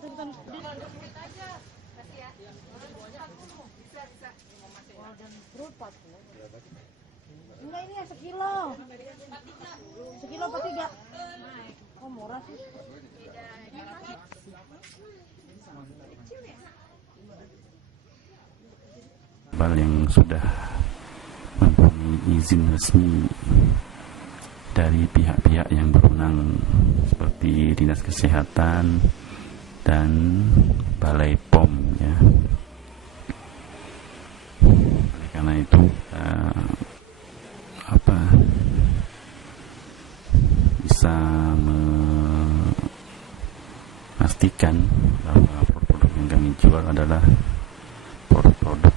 cepetan. Berapa tuh? Enggak, ini ya sekilo. Sekilo apa 3? Oh, murah sih. Kapal yang sudah mempunyai izin resmi dari pihak-pihak yang berwenang seperti Dinas Kesehatan dan Balai POM ya. Oleh karena itu bisa memastikan bahwa produk yang kami jual adalah produk